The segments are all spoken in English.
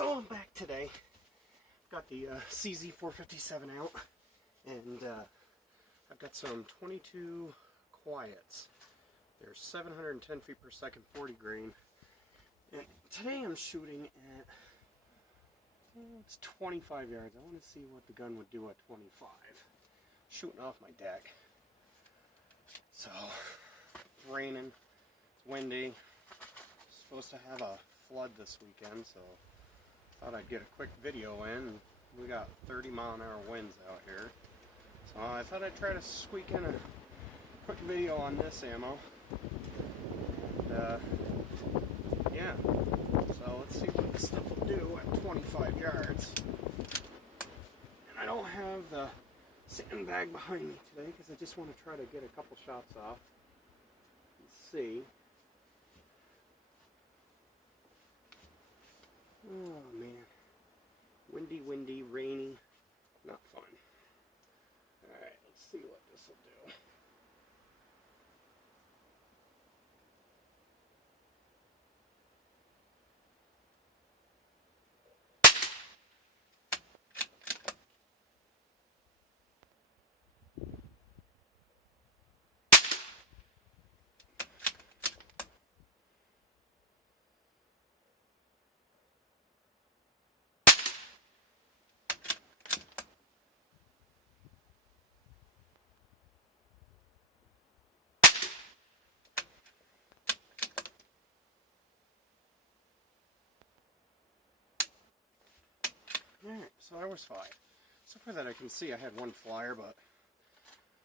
So I'm back today. Got the CZ457 out, and I've got some 22 quiets. They're 710 feet per second, 40 grain. And today I'm shooting at, it's 25 yards. I want to see what the gun would do at 25. Shooting off my deck. So, it's raining, it's windy. Supposed to have a flood this weekend, so thought I'd get a quick video in. We got 30-mile-an-hour winds out here, so I thought I'd try to squeak in a quick video on this ammo. And yeah, so let's see what this stuff will do at 25 yards. And I don't have the sandbag behind me today because I just want to try to get a couple shots off and see. Oh man, windy, rainy, not fun. Alright, let's see what this will do. Alright, so there was 5. So far that I can see, I had one flyer, but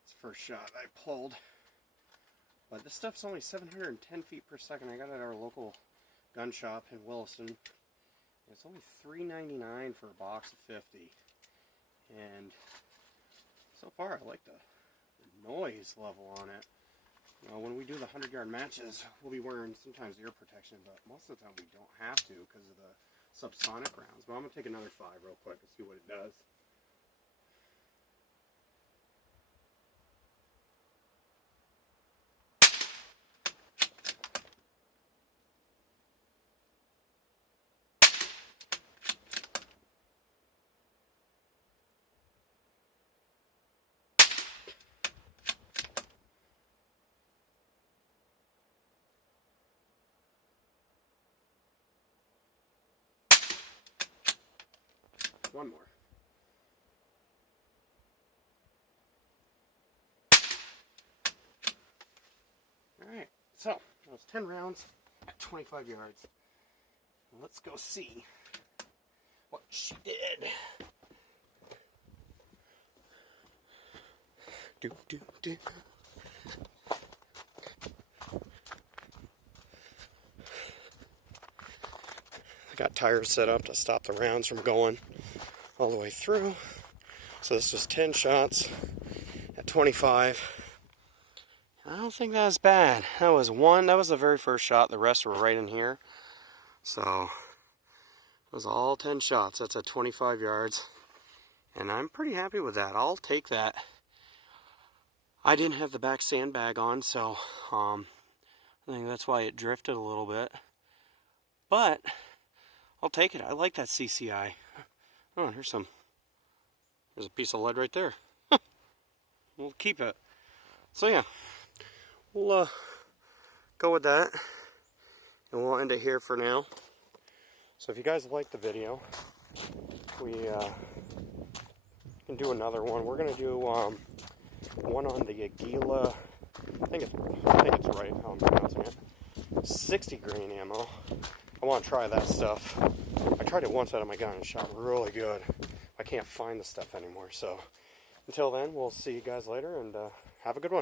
it's the first shot I pulled. But this stuff's only 710 feet per second. I got it at our local gun shop in Williston. It's only $3.99 for a box of 50. And so far I like the noise level on it. You know, when we do the 100-yard matches, we'll be wearing sometimes ear protection, but most of the time we don't have to because of the subsonic rounds. But I'm going to take another 5 real quick and see what it does. One more. Alright, so that was 10 rounds at 25 yards. Let's go see what she did. Do. I got tires set up to stop the rounds from going all the way through. So this was 10 shots at 25. I don't think that was bad. That was the very first shot. The rest were right in here. So it was all 10 shots. That's at 25 yards. And I'm pretty happy with that. I'll take that. I didn't have the back sandbag on, so I think that's why it drifted a little bit. But I'll take it. I like that CCI. Oh, there's a piece of lead right there. We'll keep it. So yeah, we'll go with that, and we'll end it here for now. So if you guys like the video, we can do another one. We're gonna do one on the Aguila. I think it's right how I'm pronouncing it. 60 grain ammo. I want to try that stuff. I tried it once out of my gun and shot really good. I can't find the stuff anymore. So until then, we'll see you guys later, and have a good one.